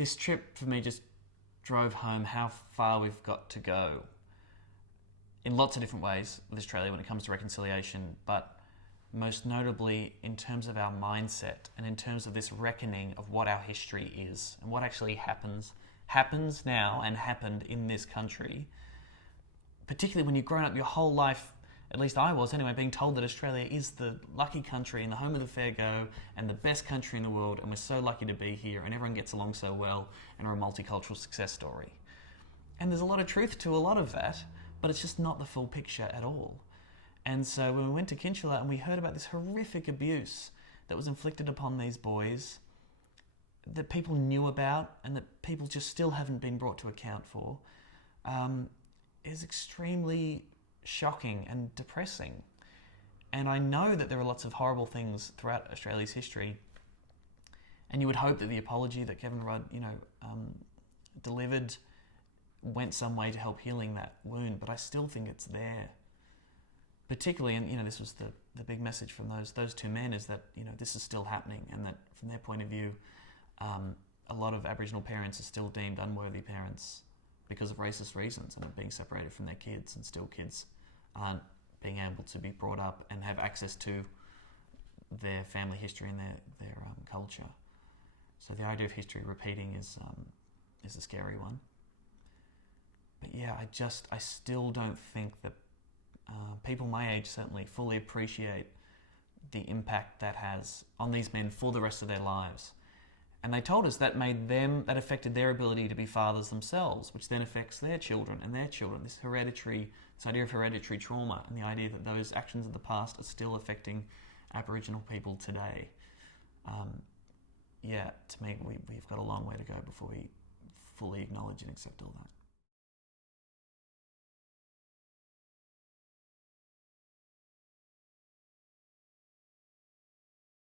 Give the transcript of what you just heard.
this trip for me just drove home how far we've got to go in lots of different ways with Australia when it comes to reconciliation, but most notably in terms of our mindset and in terms of this reckoning of what our history is and what actually happens now and happened in this country, particularly when you've grown up your whole life, at least I was anyway, being told that Australia is the lucky country and the home of the fair go and the best country in the world, and we're so lucky to be here and everyone gets along so well and we're a multicultural success story. And there's a lot of truth to a lot of that, but it's just not the full picture at all. And so when we went to Kinchela and we heard about this horrific abuse that was inflicted upon these boys that people knew about and that people just still haven't been brought to account for, is extremely shocking and depressing. And I know that there are lots of horrible things throughout Australia's history, and you would hope that the apology that Kevin Rudd, delivered went some way to help healing that wound, but I still think it's there. Particularly, and this was the big message from those two men, is that this is still happening, and that from their point of view, a lot of Aboriginal parents are still deemed unworthy parents because of racist reasons and are being separated from their kids, and still kids aren't being able to be brought up and have access to their family history and their culture. So the idea of history repeating is a scary one. But yeah, I still don't think that people my age certainly fully appreciate the impact that has on these men for the rest of their lives. And they told us that affected their ability to be fathers themselves, which then affects their children and their children. This idea of hereditary trauma, and the idea that those actions of the past are still affecting Aboriginal people today. To me, we've got a long way to go before we fully acknowledge and accept all that.